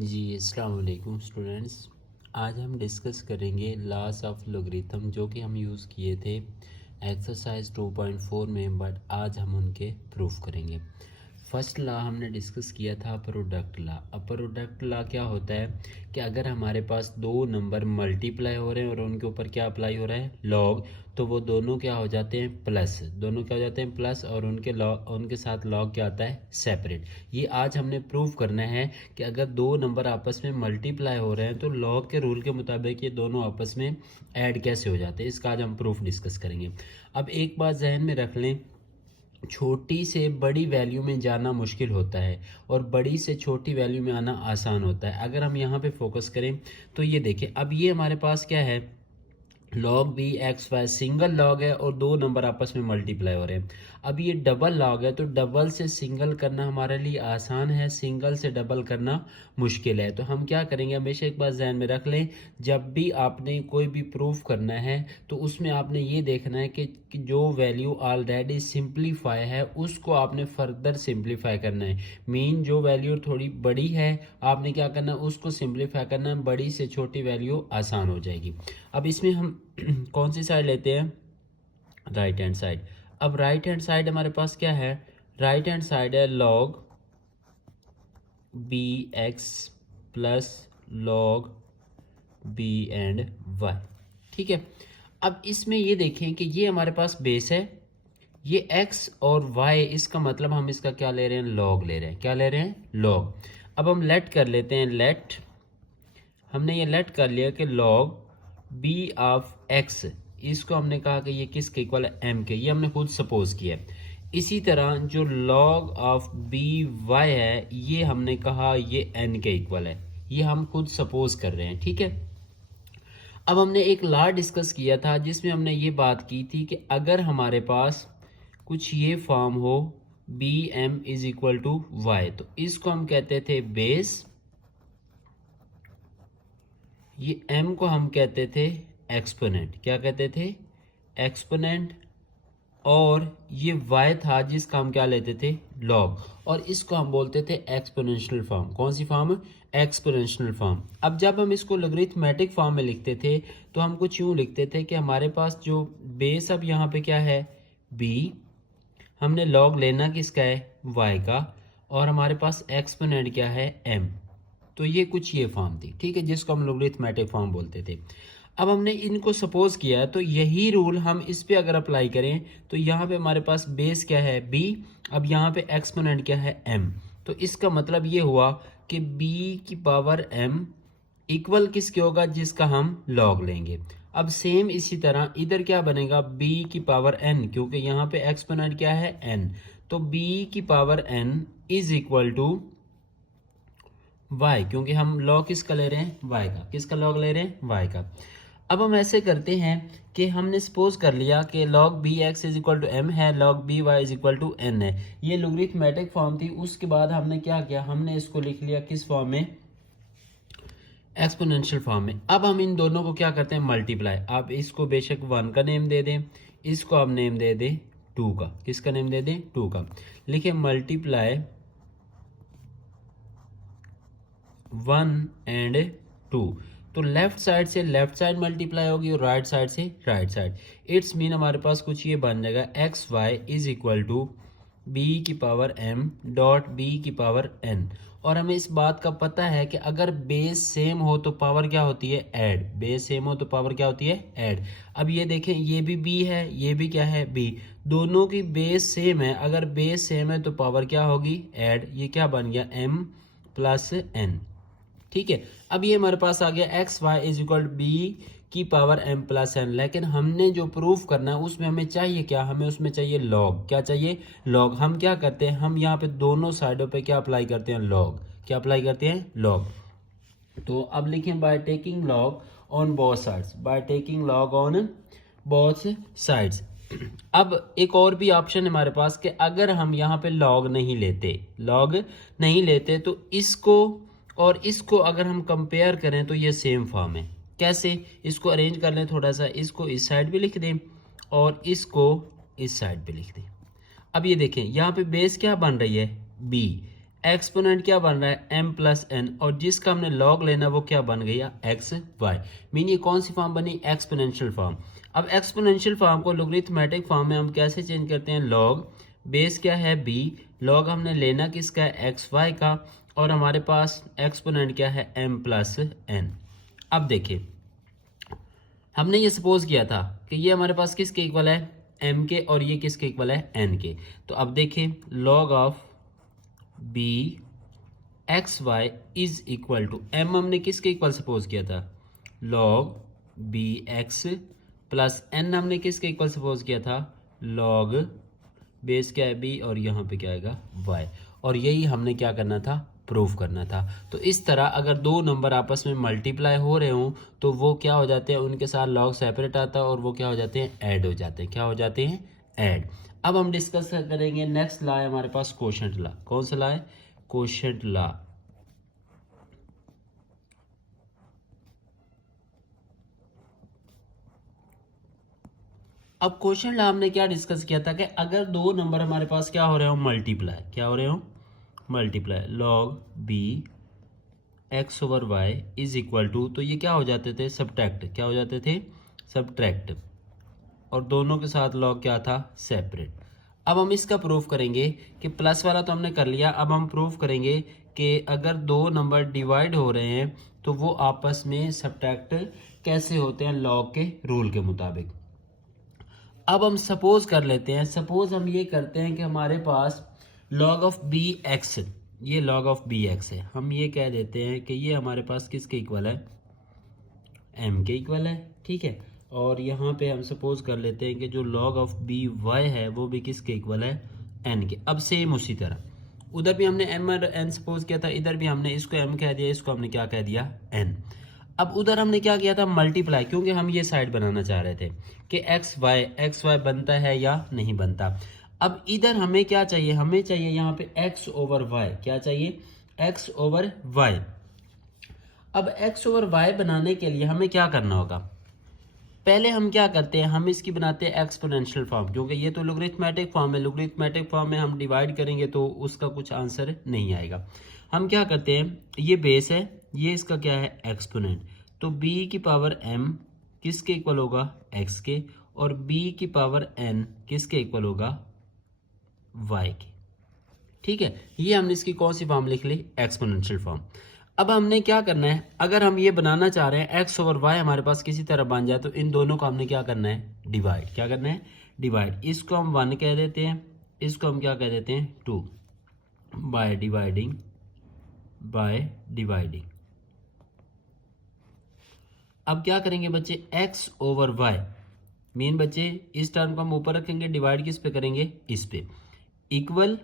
जी अस्सलाम वालेकुम स्टूडेंट्स। आज हम डिस्कस करेंगे लॉस ऑफ लोगरिथम जो कि हम यूज़ किए थे एक्सरसाइज 2.4 में, बट आज हम उनके प्रूफ करेंगे। फर्स्ट लॉ हमने डिस्कस किया था प्रोडक्ट लॉ। अब प्रोडक्ट लॉ क्या होता है कि अगर हमारे पास दो नंबर मल्टीप्लाई हो रहे हैं और उनके ऊपर क्या अप्लाई हो रहा है, लॉग, तो वो दोनों क्या हो जाते हैं, प्लस। दोनों क्या हो जाते हैं, प्लस, और उनके साथ लॉग क्या आता है, सेपरेट। ये आज हमने प्रूव करना है कि अगर दो नंबर आपस में मल्टीप्लाई हो रहे हैं तो लॉग के रूल के मुताबिक ये दोनों आपस में ऐड कैसे हो जाते हैं, इसका आज हम प्रूफ डिस्कस करेंगे। अब एक बात जहन में रख लें, छोटी से बड़ी वैल्यू में जाना मुश्किल होता है और बड़ी से छोटी वैल्यू में आना आसान होता है। अगर हम यहाँ पे फोकस करें तो ये देखें, अब ये हमारे पास क्या है, log B X Y single log है और दो नंबर आपस में मल्टीप्लाई हो रहे हैं। अब ये डबल लॉग है तो डबल से सिंगल करना हमारे लिए आसान है, सिंगल से डबल करना मुश्किल है। तो हम क्या करेंगे, हमेशा एक बात ध्यान में रख लें, जब भी आपने कोई भी प्रूफ करना है तो उसमें आपने ये देखना है कि जो वैल्यू ऑलरेडी सिंप्लीफाई है उसको आपने फर्दर सिंप्लीफाई करना है। मीन जो वैल्यू थोड़ी बड़ी है आपने क्या करना है, उसको सिंप्लीफाई करना है, बड़ी से छोटी वैल्यू आसान हो जाएगी। अब इसमें हम कौन सी साइड लेते हैं, राइट हैंड साइड। अब राइट हैंड साइड हमारे पास क्या है, राइट हैंड साइड है log B X plus log B and Y. ठीक है। अब इसमें ये देखें कि ये हमारे पास बेस है, ये x और y, इसका मतलब हम इसका क्या ले रहे हैं, लॉग ले रहे हैं। क्या ले रहे हैं, लॉग। अब हम लेट कर लेते हैं, लेट, हमने ये लेट कर लिया कि लॉग b ऑफ x, इसको हमने कहा कि ये किसके इक्वल है, m के, ये हमने खुद सपोज किया है। इसी तरह जो log ऑफ बी वाई है ये हमने कहा ये n के इक्वल है, ये हम खुद सपोज कर रहे हैं। ठीक है। अब हमने एक लॉ डिस्कस किया था जिसमें हमने ये बात की थी कि अगर हमारे पास कुछ ये फॉर्म हो B M is equal to Y, तो इसको हम कहते थे बेस, ये m को हम कहते थे एक्सपोनेंट। क्या कहते थे, एक्सपोनेंट। और ये y था जिसका हम क्या लेते थे, log, और इसको हम बोलते थे एक्सपोनेंशियल फॉर्म। कौन सी फॉर्म, एक्सपोनेंशियल फॉर्म। अब जब हम इसको लोगरिथमेटिक फॉर्म में लिखते थे तो हम कुछ यूँ लिखते थे कि हमारे पास जो बेस, अब यहाँ पे क्या है b, हमने log लेना किसका है, y का, और हमारे पास एक्सपोनेंट क्या है, m। तो ये कुछ ये फॉर्म थी, ठीक है, जिसको हम लोगरिथमेटिक फॉर्म बोलते थे। अब हमने इनको सपोज किया है तो यही रूल हम इस पे अगर अप्लाई करें तो यहाँ पे हमारे पास बेस क्या है, b, अब यहाँ पे एक्सपोनेंट क्या है, m। तो इसका मतलब ये हुआ कि b की पावर m इक्वल किसके होगा, जिसका हम लॉग लेंगे। अब सेम इसी तरह इधर क्या बनेगा, b की पावर n, क्योंकि यहाँ पे एक्सपोनेंट क्या है, n, तो b की power n is equal to y, क्योंकि हम लॉग किसका ले रहे हैं, y का। किसका लॉग ले रहे हैं, y का। अब हम ऐसे करते हैं कि हमने सपोज कर लिया कि log B X is equal to M है, log B Y is equal to N है। ये लोगरिथमेटिक फॉर्म थी। उसके बाद हमने क्या किया, हमने इसको लिख लिया किस फॉर्म में, एक्सपोनेंशियल फॉर्म में। अब हम इन दोनों को क्या करते हैं, मल्टीप्लाई। आप इसको बेशक 1 का नेम दे दें, इसको आप नेम दे दें 2 का। किसका नेम दे दें, 2 का। लिखे मल्टीप्लाई 1 एंड 2, तो लेफ्ट साइड से लेफ्ट साइड मल्टीप्लाई होगी और राइट साइड से राइट साइड। इट्स मीन हमारे पास कुछ ये बन जाएगा, X Y is equal to B की पावर एम डॉट बी की पावर एन। और हमें इस बात का पता है कि अगर बेस सेम हो तो पावर क्या होती है, ऐड। बेस सेम हो तो पावर क्या होती है, ऐड। अब ये देखें, ये भी b है, ये भी क्या है, b, दोनों की बेस सेम है। अगर बेस सेम है तो पावर क्या होगी, ऐड। ये क्या बन गया, m प्लस n। ठीक है। अब ये हमारे पास आ गया X Y is equal to की पावर एम प्लस एन। लेकिन हमने जो प्रूफ करना है उसमें हमें चाहिए क्या, हमें उसमें चाहिए लॉग। क्या चाहिए, लॉग। हम क्या करते हैं, हम यहाँ पे दोनों साइडों पे क्या अप्लाई करते हैं, लॉग। क्या अप्लाई करते हैं, लॉग। तो अब लिखें by taking log on both sides, by taking log on both sides. अब एक और भी ऑप्शन है हमारे पास कि अगर हम यहाँ पे लॉग नहीं लेते, लॉग नहीं लेते, तो इसको और इसको अगर हम कंपेयर करें तो ये सेम फॉर्म है। कैसे, इसको अरेंज कर लें थोड़ा सा, इसको इस साइड भी लिख दें और इसको इस साइड पे लिख दें। अब ये देखें, यहाँ पे बेस क्या बन रही है, b, एक्सपोनेंट क्या बन रहा है m प्लस एन, और जिसका हमने लॉग लेना वो क्या बन गया एक्स वाई। मीन ये कौन सी फॉर्म बनी एक्सपोनेंशियल फॉर्म। अब एक्सपोनेंशियल फॉर्म को लोगरिथमेटिक फॉर्म में हम कैसे चेंज करते हैं, लॉग बेस क्या है b, लॉग हमने लेना किसका है एक्स वाई का, और हमारे पास एक्सपोनेंट क्या है m प्लस एन। अब देखिए हमने ये सपोज किया था कि ये हमारे पास किसके इक्वल है m के, और ये किसके इक्वल है n के। तो अब देखिए log of b x Y is equal to m हमने किसके इक्वल सपोज किया था, log b x plus n हमने किसके इक्वल सपोज किया था, लॉग बेस क्या है b और यहाँ पे क्या आएगा y। और यही हमने क्या करना था, प्रूफ करना था। तो इस तरह अगर दो नंबर आपस में मल्टीप्लाई हो रहे हों तो वो क्या हो जाते हैं, उनके साथ लॉग सेपरेट आता है और वो क्या हो जाते हैं, ऐड हो जाते हैं। क्या हो जाते हैं, ऐड। अब हम डिस्कस करेंगे नेक्स्ट लॉ है हमारे पास कोशेंट लॉ। कौन सा लॉ है, कोशेंट लॉ। अब क्वेश्चन लॉ हमने क्या डिस्कस किया था कि अगर दो नंबर हमारे पास क्या हो रहे हो मल्टीप्लाई, क्या हो रहे हो multiply, log B x over y is equal to, तो ये क्या हो जाते थे सब्ट्रैक्ट, क्या हो जाते थे सब्ट्रैक्ट, और दोनों के साथ लॉग क्या था सेपरेट। अब हम इसका प्रूफ करेंगे कि प्लस वाला तो हमने कर लिया, अब हम प्रूफ करेंगे कि अगर दो नंबर डिवाइड हो रहे हैं तो वो आपस में सब्ट्रैक्ट कैसे होते हैं, लॉग के रूल के मुताबिक। अब हम सपोज कर लेते हैं, सपोज हम ये करते हैं कि हमारे पास लॉग ऑफ बी एक्स, ये लॉग ऑफ बी एक्स है, हम ये कह देते हैं कि ये हमारे पास किसके इक्वल है, एम के इक्वल है, ठीक है। और यहाँ पे हम सपोज कर लेते हैं कि जो लॉग ऑफ बी वाई है वो भी किसके इक्वल है, एन के। अब सेम उसी तरह उधर भी हमने एम और एन सपोज किया था, इधर भी हमने इसको एम कह दिया, इसको हमने क्या कह दिया, एन। अब उधर हमने क्या किया था मल्टीप्लाई, क्योंकि हम ये साइड बनाना चाह रहे थे कि एक्स वाई बनता है या नहीं बनता। अब इधर हमें क्या चाहिए, हमें चाहिए यहाँ पे एक्स ओवर वाई, क्या चाहिए एक्स ओवर वाई। अब एक्स ओवर वाई बनाने के लिए हमें क्या करना होगा, पहले हम क्या करते हैं, हम इसकी बनाते हैं एक्सपोनेंशियल फॉर्म, क्योंकि ये तो लोगरिथमेटिक फॉर्म है, लोगरिथमेटिक फॉर्म में हम डिवाइड करेंगे तो उसका कुछ आंसर नहीं आएगा। हम क्या करते हैं, ये बेस है, ये इसका क्या है एक्सपोनेंट, तो b की पावर m किसके इक्वल होगा x के, और b की पावर n किसके इक्वल होगा y के, ठीक है। ये हमने इसकी कौन सी फॉर्म लिख ली, एक्सपोनेंशियल फॉर्म। अब हमने क्या करना है, अगर हम ये बनाना चाह रहे हैं x ओवर y हमारे पास किसी तरह बन जाए तो इन दोनों को हमने क्या करना है, डिवाइड, क्या करना है डिवाइड। इसको हम 1 कह देते हैं, इसको हम क्या कह देते हैं 2, बाय डिवाइडिंग अब क्या करेंगे बच्चे, x ओवर y, मीन बच्चे इस टर्म को हम ऊपर रखेंगे, डिवाइड किस पे करेंगे, इस पे, इक्वल।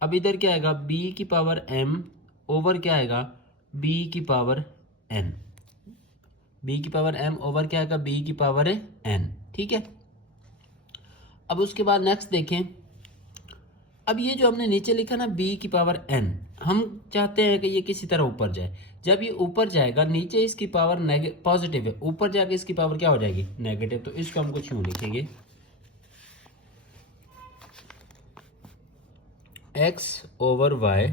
अब इधर क्या आएगा b की पावर m ओवर क्या आएगा b की पावर n, b की पावर m ओवर क्या आएगा b की पावर n, ठीक है। अब उसके बाद नेक्स्ट देखें, अब ये जो हमने नीचे लिखा ना b की पावर n, हम चाहते हैं कि ये किसी तरह ऊपर जाए। जब ये ऊपर जाएगा नीचे इसकी पावर पॉजिटिव है, ऊपर जाके इसकी पावर क्या हो जाएगी नेगेटिव, तो इसको हम कुछ यूं लिखेंगे x ओवर y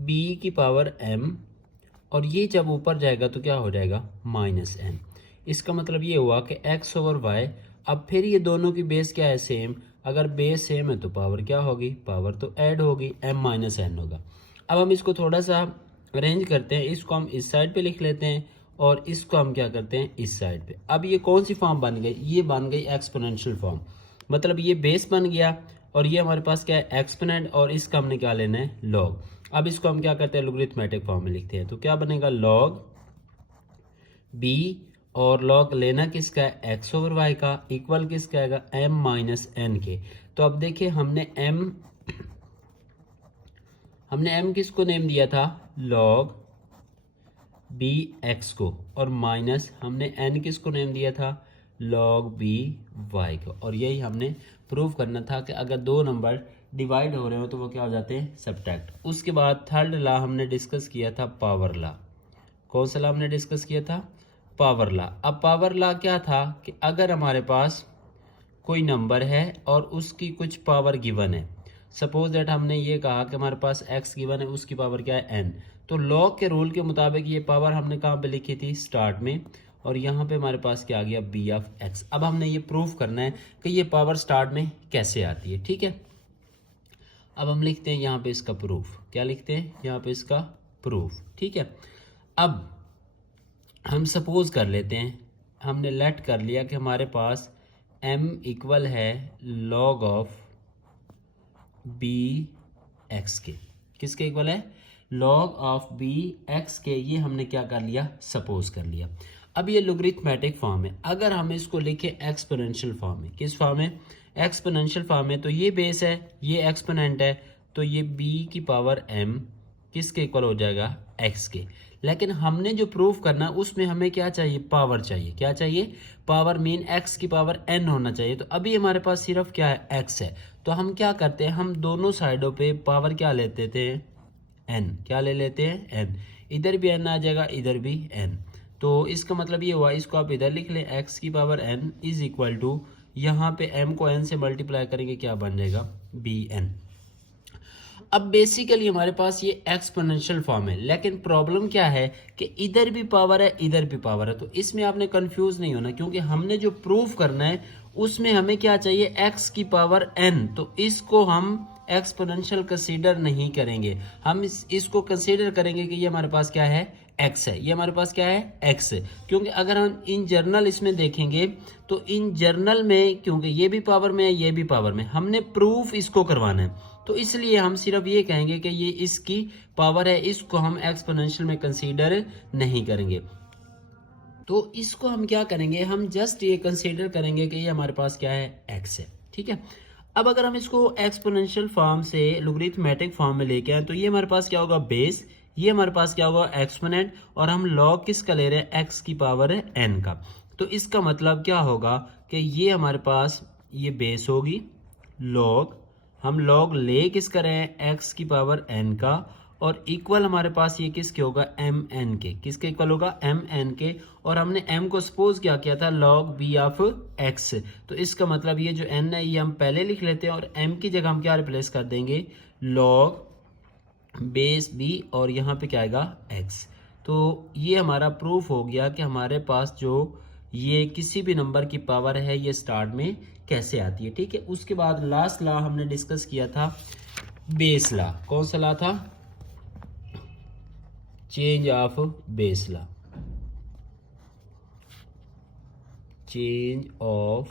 b की पावर m, और ये जब ऊपर जाएगा तो क्या हो जाएगा माइनस n। इसका मतलब ये हुआ कि x ओवर y, अब फिर ये दोनों की बेस क्या है सेम, अगर बेस सेम है तो पावर क्या होगी, पावर तो ऐड होगी, m माइनस n होगा। अब हम इसको थोड़ा सा अरेंज करते हैं, इसको हम इस साइड पे लिख लेते हैं और इसको हम क्या करते हैं इस साइड पे। अब ये कौन सी फॉर्म बन गई, ये बन गई एक्सपोनेंशियल फॉर्म, मतलब ये बेस बन गया और ये हमारे पास क्या है एक्सपोनेंट, और इसका हमने क्या लेना है लॉग। अब इसको हम क्या करते हैं लोगरिथमेटिक फॉर्म में लिखते हैं, तो क्या बनेगा लॉग b, और लॉग लेना किसका है एक्स ओवर वाई का, इक्वल किसका आएगा m माइनस एन के। तो अब देखिए हमने m किसको नेम दिया था लॉग बी एक्स को, और माइनस हमने n किसको नेम दिया था लॉग बी वाई को। और यही हमने प्रूव करना था कि अगर दो नंबर डिवाइड हो रहे हो तो वो क्या हो जाते हैं सब्ट्रैक्ट। उसके बाद थर्ड लॉ हमने डिस्कस किया था पावर लॉ। कौन सा लॉ हमने डिस्कस किया था, पावर लॉ। अब पावर लॉ क्या था कि अगर हमारे पास कोई नंबर है और उसकी कुछ पावर गिवन है सपोज दैट हमने ये कहा कि हमारे पास x गिवन है, उसकी पावर क्या है n, तो लॉग के रूल के मुताबिक ये पावर हमने कहाँ पे लिखी थी स्टार्ट में, और यहाँ पे हमारे पास क्या आ गया b ऑफ x। अब हमने ये प्रूफ करना है कि ये पावर स्टार्ट में कैसे आती है, ठीक है। अब हम लिखते हैं यहाँ पे इसका प्रूफ, क्या लिखते हैं यहाँ पे इसका प्रूफ, ठीक है। अब हम सपोज कर लेते हैं, हमने लेट कर लिया कि हमारे पास m इक्वल है log ऑफ b x के, किसके इक्वल है log ऑफ b x के, ये हमने क्या कर लिया सपोज कर लिया। अब ये लोगरिथमेटिक फॉर्म है, अगर हम इसको लिखें एक्सपोनेंशियल फॉर्म में, किस फॉर्म में एक्सपोनेंशियल फॉर्म में, तो ये बेस है ये एक्सपोनेंट है, तो ये b की पावर m किसके इक्वल हो जाएगा x के। लेकिन हमने जो प्रूफ करना उसमें हमें क्या चाहिए पावर चाहिए, क्या चाहिए पावर, मीन x की पावर n होना चाहिए। तो अभी हमारे पास सिर्फ क्या है x है, तो हम क्या करते हैं हम दोनों साइडों पे पावर क्या लेते थे n, क्या ले लेते हैं n, इधर भी n आ जाएगा इधर भी n। तो इसका मतलब ये हुआ, इसको आप इधर लिख लें x की power n is equal to, यहाँ पे m को n से मल्टीप्लाई करेंगे क्या बन जाएगा bn। अब बेसिकली हमारे पास ये एक्सपोनेंशियल फॉर्म है, लेकिन प्रॉब्लम क्या है कि इधर भी पावर है इधर भी पावर है, तो इसमें आपने कंफ्यूज नहीं होना, क्योंकि हमने जो प्रूफ करना है उसमें हमें क्या चाहिए x की पावर n, तो इसको हम एक्सपोनेंशियल कंसीडर नहीं करेंगे, हम इसको कंसीडर करेंगे कि ये हमारे पास क्या है x है, ये हमारे पास क्या है x है। क्योंकि अगर हम इन जर्नल इसमें देखेंगे तो इन जर्नल में, क्योंकि ये भी पावर में है ये भी पावर में, हमने प्रूफ इसको करवाना है, तो इसलिए हम सिर्फ ये कहेंगे कि ये इसकी पावर है, इसको हम एक्सपोनेंशियल में कंसीडर नहीं करेंगे। तो इसको हम क्या करेंगे, हम जस्ट ये कंसीडर करेंगे कि ये हमारे पास क्या है x है, ठीक है। अब अगर हम इसको एक्सपोनेंशियल फॉर्म से लोगरिथमेटिक फॉर्म में लेके आए तो ये हमारे पास क्या होगा बेस, ये हमारे पास क्या होगा एक्सपोनेंट, और हम लॉग किसका ले रहे हैं x की पावर है n का। तो इसका मतलब क्या होगा कि ये हमारे पास ये बेस होगी, लॉग हम लॉग ले किस कर रहे हैं x की पावर n का, और इक्वल हमारे पास ये किसके होगा एम एन के, किसके इक्वल होगा एम एन के, और हमने m को सपोज क्या किया था log b ऑफ x। तो इसका मतलब ये जो n है ये हम पहले लिख लेते हैं, और m की जगह हम क्या रिप्लेस कर देंगे log बेस b, और यहाँ पे क्या आएगा x। तो ये हमारा प्रूफ हो गया कि हमारे पास जो ये किसी भी नंबर की पावर है ये स्टार्ट में कैसे आती है, ठीक है। उसके बाद लास्ट लॉ हमने डिस्कस किया था बेस लॉ, कौन सा लॉ था change of base law, change of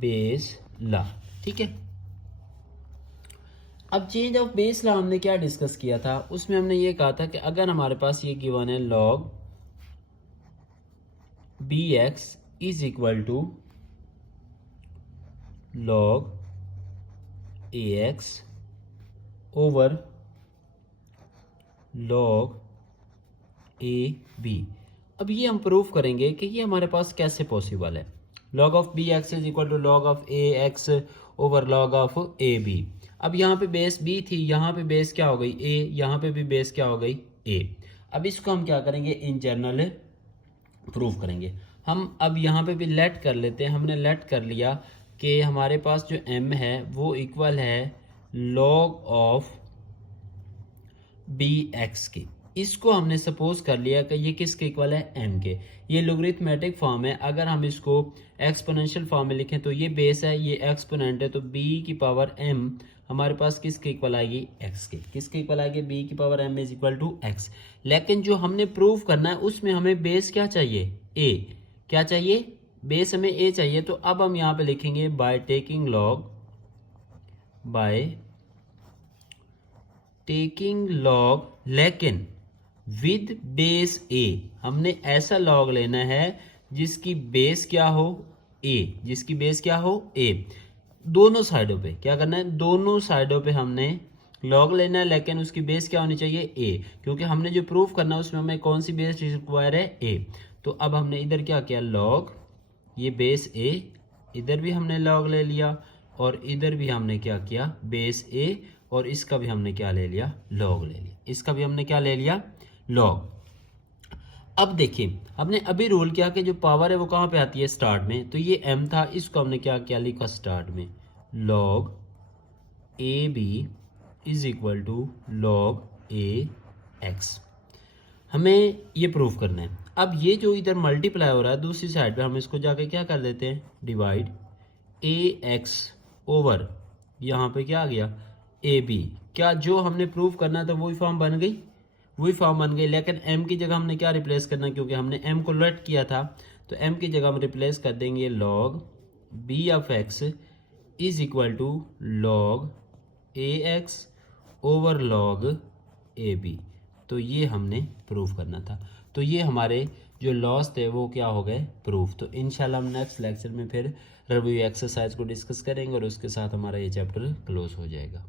base law, ठीक है। अब चेंज ऑफ बेस लॉ हमने क्या डिस्कस किया था, उसमें हमने ये कहा था कि अगर हमारे पास ये गिवन है log bx is equal to log ax over log ab। अब ये हम प्रूफ करेंगे कि ये हमारे पास कैसे पॉसिबल है, log of bx is equal to log of ax over log of ab। अब यहाँ पे बेस b थी, यहाँ पे बेस क्या हो गई a, यहाँ पे भी बेस क्या हो गई a। अब इसको हम क्या करेंगे इन जनरल प्रूफ करेंगे। हम अब यहाँ पे भी लेट कर लेते हैं, हमने लेट कर लिया कि हमारे पास जो m है वो इक्वल है log ऑफ bx के, इसको हमने सपोज कर लिया कि ये किसके इक्वल है m के। ये लोगरिथमेटिक फॉर्म है, अगर हम इसको एक्सपोनेंशियल फॉर्म में लिखें तो ये बेस है ये एक्सपोनेंट है, तो b की पावर m हमारे पास किसके इक्वल आएगी x के, किसके इक्वल आएगी b की power m is equal to x। लेकिन जो हमने प्रूफ करना है उसमें हमें बेस क्या चाहिए a, क्या चाहिए बेस हमें a चाहिए। तो अब हम यहाँ पे लिखेंगे बाय टेकिंग लॉग, लेकिन विद बेस a, हमने ऐसा लॉग लेना है जिसकी बेस क्या हो a, जिसकी बेस क्या हो a। दोनों साइडों पे क्या करना है, दोनों साइडों पे हमने लॉग लेना है, लेकिन उसकी बेस क्या होनी चाहिए a, क्योंकि हमने जो प्रूफ करना है उसमें हमें कौन सी बेस रिक्वायर है a। तो अब हमने इधर क्या किया लॉग ये बेस a, इधर भी हमने लॉग ले लिया, और इधर भी हमने क्या किया बेस a, और इसका भी हमने क्या ले लिया लॉग ले लिया, इसका भी हमने क्या ले लिया लॉग। अब देखिए हमने अभी रूल किया कि जो पावर है वो कहाँ पे आती है स्टार्ट में, तो ये m था, इसको हमने क्या किया लिखा स्टार्ट में log a b is equal to log a x. हमें ये प्रूफ करना है। अब ये जो इधर मल्टीप्लाई हो रहा है दूसरी साइड पे हम इसको जाके क्या कर देते हैं, डिवाइड। ए एक्स ओवर यहाँ पे क्या आ गया, ए बी। क्या जो हमने प्रूफ करना था वही फॉर्म बन गई, वही फॉर्म बन गई, लेकिन m की जगह हमने क्या रिप्लेस करना, क्योंकि हमने m को लेट किया था तो m की जगह हम रिप्लेस कर देंगे log b of x is equal to log a x over log a b. तो ये हमने प्रूफ करना था। तो ये हमारे जो लॉस थे वो क्या हो गए, प्रूफ। तो इंशाल्लाह हम नेक्स्ट लेक्चर में फिर रिव्यू एक्सरसाइज को डिस्कस करेंगे और उसके साथ हमारा ये चैप्टर क्लोज हो जाएगा।